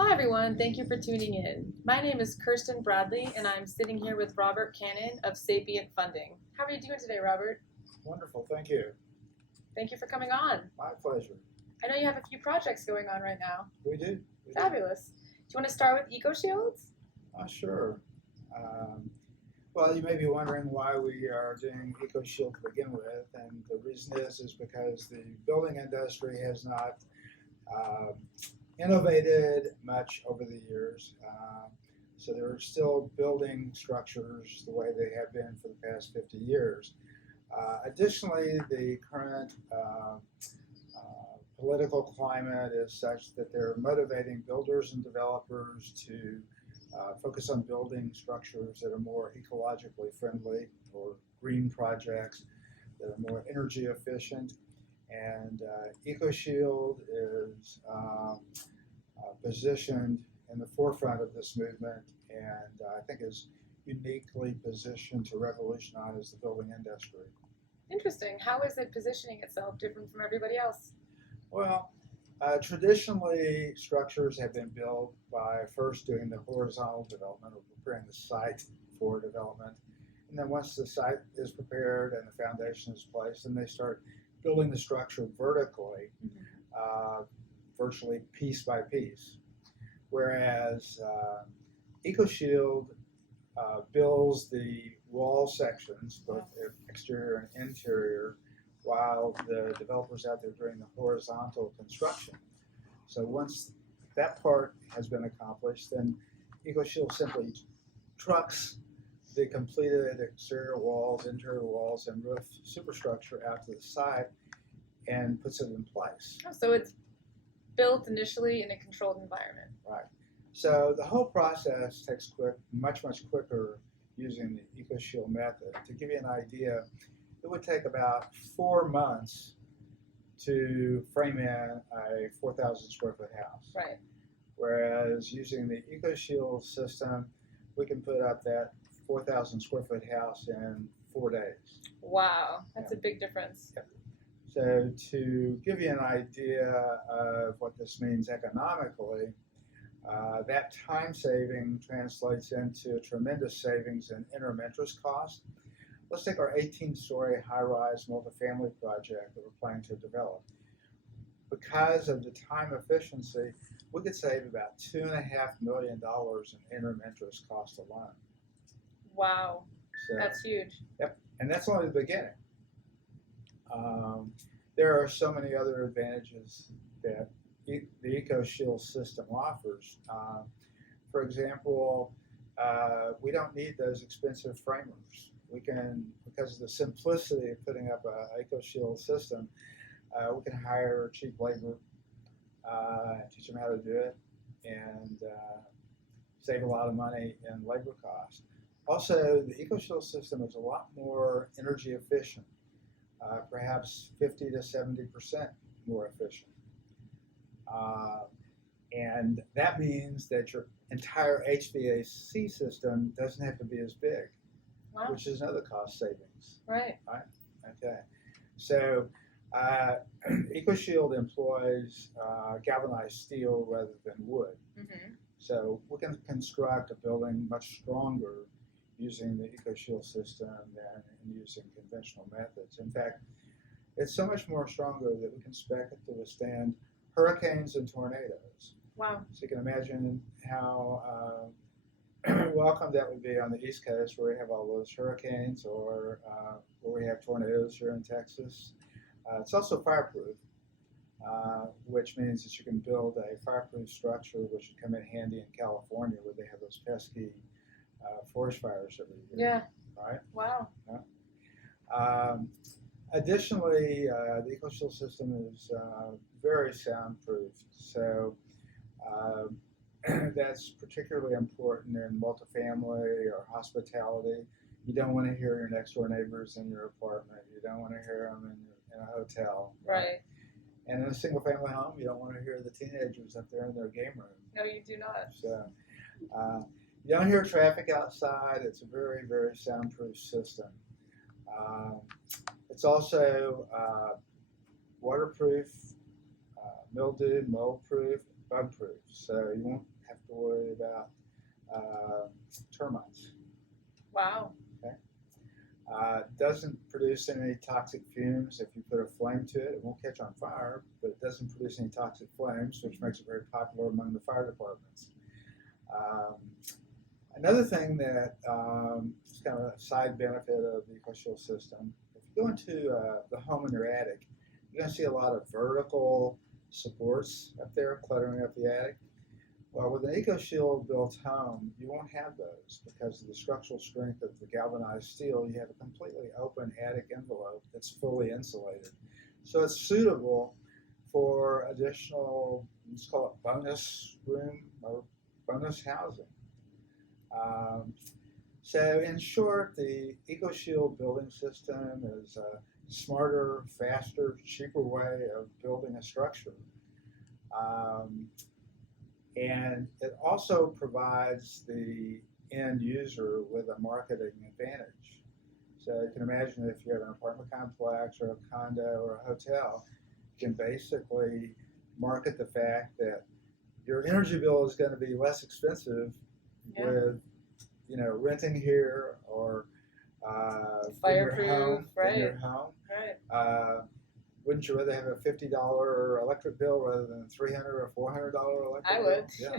Hi everyone, thank you for tuning in. My name is Kirsten Bradley and I'm sitting here with Robert Cannon of Sapient Funding. How are you doing today, Robert? Wonderful, thank you. Thank you for coming on. My pleasure. I know you have a few projects going on right now. We do. Fabulous. Do you want to start with EcoShields? Sure. Well, you may be wondering why we are doing EcoShield to begin with, and the reason is because the building industry has not innovated much over the years. So they're still building structures the way they have been for the past 50 years. Additionally, the current political climate is such that they're motivating builders and developers to focus on building structures that are more ecologically friendly or green projects that are more energy efficient. And EcoShield is positioned in the forefront of this movement, and I think is uniquely positioned to revolutionize the building industry. Interesting. How is it positioning itself different from everybody else? Well, traditionally, structures have been built by first doing the horizontal development or preparing the site for development. And then once the site is prepared and the foundation is placed, then they start building the structure vertically, virtually piece by piece. Whereas EcoShield builds the wall sections, both exterior and interior, while the developers out there doing the horizontal construction. So once that part has been accomplished, then EcoShield simply trucks the completed exterior walls, interior walls, and roof superstructure out to the side and puts it in place. Oh, so it's built initially in a controlled environment. Right. So the whole process takes much quicker using the EcoShield method. To give you an idea, it would take about 4 months to frame in a 4,000 square foot house. Right. Whereas using the EcoShield system, we can put up that 4,000 square foot house in 4 days. Wow, that's a big difference. Yep. So to give you an idea of what this means economically, that time saving translates into a tremendous savings in interim interest costs. Let's take our 18-story high-rise multifamily project that we're planning to develop. Because of the time efficiency, we could save about $2.5 million in interim interest costs alone. Wow, so, that's huge. Yep, and that's only the beginning. There are so many other advantages that the EcoShield system offers. For example, we don't need those expensive framers. We can, because of the simplicity of putting up an EcoShield system, we can hire cheap labor, teach them how to do it, and save a lot of money in labor costs. Also, the EcoShield system is a lot more energy efficient, perhaps 50 to 70% more efficient. And that means that your entire HVAC system doesn't have to be as big. Wow. Which is another cost savings. Right. Right. Okay. So EcoShield employs galvanized steel rather than wood. Mm-hmm. So we can construct a building much stronger using the EcoShield system than using conventional methods. In fact, it's so much more stronger that we can spec it to withstand hurricanes and tornadoes. Wow. So you can imagine how welcome that would be on the East Coast, where we have all those hurricanes, or where we have tornadoes here in Texas. It's also fireproof, which means that you can build a fireproof structure, which would come in handy in California, where they have those pesky forest fires every year. Yeah. Right? Wow. Yeah. Additionally, the EcoShield system is very soundproof. So that's particularly important in multifamily or hospitality. You don't want to hear your next door neighbors in your apartment. You don't want to hear them in a hotel. Right. And in a single family home, you don't want to hear the teenagers up there in their game room. No, you do not. So you don't hear traffic outside. It's a very, very soundproof system. It's also waterproof, mildew, mold proof, bug proof, so you won't have to worry about termites. Wow. Doesn't produce any toxic fumes. If you put a flame to it, it won't catch on fire, but it doesn't produce any toxic flames, which makes it very popular among the fire departments. Another thing that is kind of a side benefit of the EcoShield system, if you go into the home in your attic, you're going to see a lot of vertical supports up there cluttering up the attic. Well, with an EcoShield built home, you won't have those because of the structural strength of the galvanized steel. You have a completely open attic envelope that's fully insulated. So it's suitable for additional, let's call it bonus room or bonus housing. So in short, the EcoShield building system is a smarter, faster, cheaper way of building a structure. And it also provides the end user with a marketing advantage. So you can imagine if you have an apartment complex or a condo or a hotel, you can basically market the fact that your energy bill is going to be less expensive with, you know, renting here or fireproof, in your home. Right. Wouldn't you rather have a $50 electric bill rather than $300 or $400 electric bill? I would. Yeah.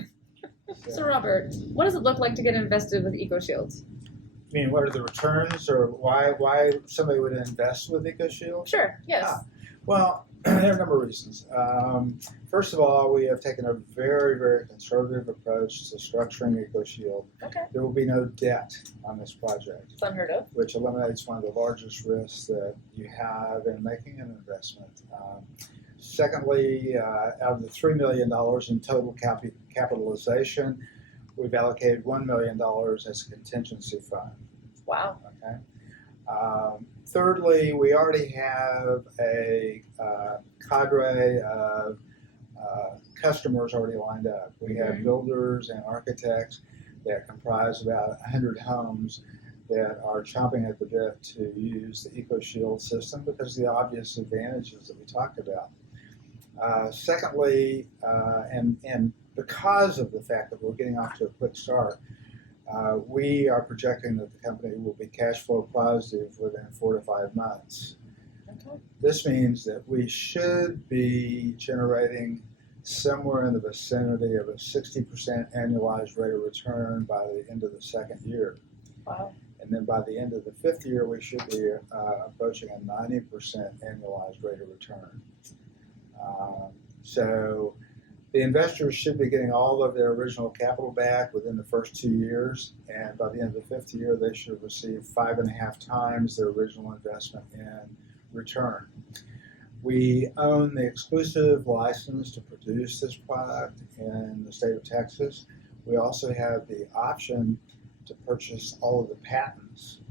So Robert, what does it look like to get invested with EcoShield? I mean, what are the returns, or why somebody would invest with EcoShield? Sure. Yes. Well, there are a number of reasons. First of all, we have taken a very, very conservative approach to structuring EcoShield. Okay. There will be no debt on this project. It's unheard of. Which eliminates one of the largest risks that you have in making an investment. Secondly, out of the $3 million in total capitalization, we've allocated $1 million as a contingency fund. Wow. Okay. Thirdly, we already have a cadre of customers already lined up. We have builders and architects that comprise about 100 homes that are chomping at the bit to use the EcoShield system because of the obvious advantages that we talked about. Secondly, and because of the fact that we're getting off to a quick start, we are projecting that the company will be cash flow positive within 4 to 5 months. Okay. This means that we should be generating somewhere in the vicinity of a 60% annualized rate of return by the end of the second year. Wow. And then by the end of the 5th year, we should be approaching a 90% annualized rate of return. So the investors should be getting all of their original capital back within the first 2 years, and by the end of the 5th year, they should receive 5.5 times their original investment in return. We own the exclusive license to produce this product in the state of Texas. We also have the option to purchase all of the patents,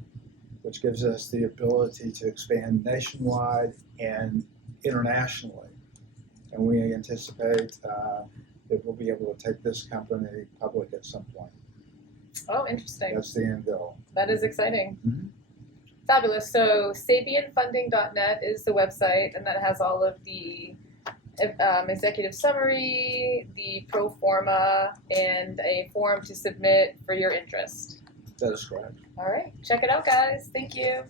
which gives us the ability to expand nationwide and internationally. And we anticipate that we'll be able to take this company public at some point. Oh, interesting. That's the end goal. That is exciting. Mm-hmm. Fabulous. So sapientfunding.net is the website, and that has all of the executive summary, the pro forma, and a form to submit for your interest. That is correct. All right. Check it out, guys. Thank you.